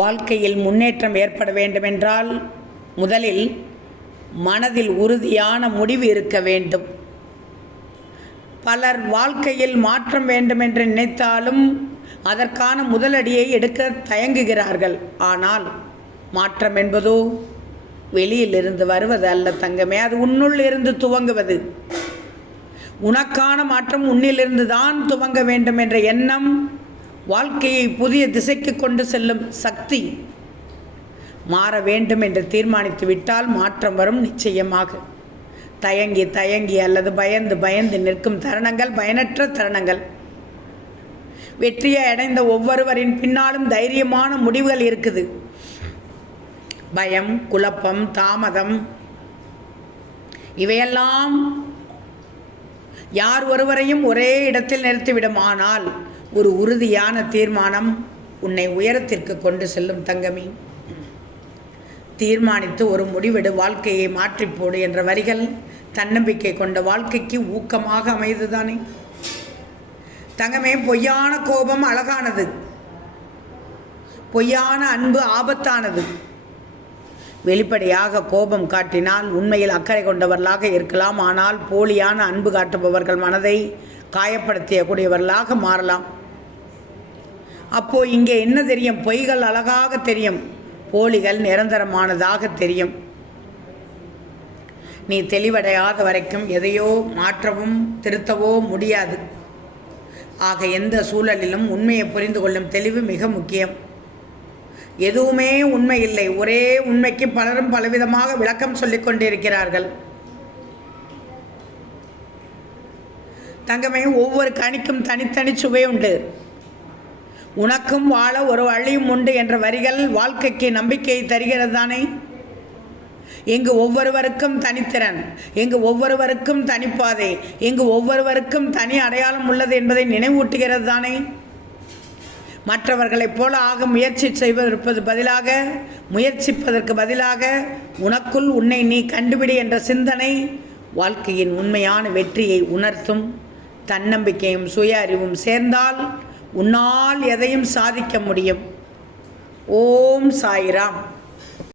வாழ்க்கையில் முன்னேற்றம் ஏற்பட வேண்டுமென்றால் முதலில் மனதில் உறுதியான முடிவு இருக்க வேண்டும். பலர் வாழ்க்கையில் மாற்றம் வேண்டுமென்று நினைத்தாலும் அதற்கான முதலடியை எடுக்க தயங்குகிறார்கள். ஆனால் மாற்றம் என்பதோ வெளியிலிருந்து வருவது அல்ல தங்கமே, அது உன்னுள் இருந்து துவங்குவது. உனக்கான மாற்றம் உன்னிலிருந்து தான் துவங்க வேண்டும் என்ற எண்ணம் வாழ்க்கையை புதிய திசைக்கு கொண்டு செல்லும் சக்தி. மாற வேண்டும் என்று தீர்மானித்து விட்டால் மாற்றம் வரும் நிச்சயமாக. தயங்கி தயங்கி அல்லது பயந்து பயந்து நிற்கும் தருணங்கள் பயனற்ற தருணங்கள். வெற்றியை அடைந்த ஒவ்வொருவரின் பின்னாலும் தைரியமான முடிவுகள் இருக்குது. பயம், குழப்பம், தாமதம் இவையெல்லாம் யார் ஒருவரையும் ஒரே இடத்தில் நிறுத்திவிடும். ஆனால் ஒரு உறுதியான தீர்மானம் உன்னை உயரத்திற்கு கொண்டு செல்லும் தங்கமே. தீர்மானித்து ஒரு முடிவெடு, வாழ்க்கையை மாற்றிப்போடு என்ற வரிகள் தன்னம்பிக்கை கொண்ட வாழ்க்கைக்கு ஊக்கமாக அமைதுதானே தங்கமே. பொய்யான கோபம் அழகானது, பொய்யான அன்பு ஆபத்தானது. வெளிப்படையாக கோபம் காட்டினால் உண்மையில் அக்கறை கொண்டவர்களாக இருக்கலாம். ஆனால் போலியான அன்பு காட்டுபவர்கள் மனதை காயப்படுத்தக்கூடியவர்களாக மாறலாம். அப்போ இங்கே என்ன தெரியும்? பொய்கள் அழகாக தெரியும், போலிகள் நிரந்தரமானதாக தெரியும். நீ தெளிவடையாத வரைக்கும் எதையோ மாற்றவும் திருத்தவோ முடியாது. ஆக எந்த சூழலிலும் உண்மையை புரிந்து கொள்ளும் தெளிவு மிக முக்கியம். எதுவுமே உண்மை இல்லை. ஒரே உண்மைக்கு பலரும் பலவிதமாக விளக்கம் சொல்லிக் கொண்டிருக்கிறார்கள் தங்கமே. ஒவ்வொரு கனிக்கும் தனித்தனி சுவை உண்டு. உனக்கும் வாழ ஒரு வழியும் உண்டு என்ற வரிகள் வாழ்க்கைக்கு நம்பிக்கையை தருகிறது தானே. இங்கு ஒவ்வொருவருக்கும் தனித்திறன், இங்கு ஒவ்வொருவருக்கும் தனிப்பாதை, இங்கு ஒவ்வொருவருக்கும் தனி அடையாளம் உள்ளது என்பதை நினைவூட்டுகிறது தானே. மற்றவர்களைப் போல ஆக முயற்சிப்பதற்கு பதிலாக உனக்குள் உன்னை நீ கண்டுபிடி என்ற சிந்தனை வாழ்க்கையின் உண்மையான வெற்றியை உணர்த்தும். தன்னம்பிக்கையும் சுய அறிவும் சேர்ந்தால் உன்னால் எதையும் சாதிக்க முடியும். ஓம் சாய்ராம்.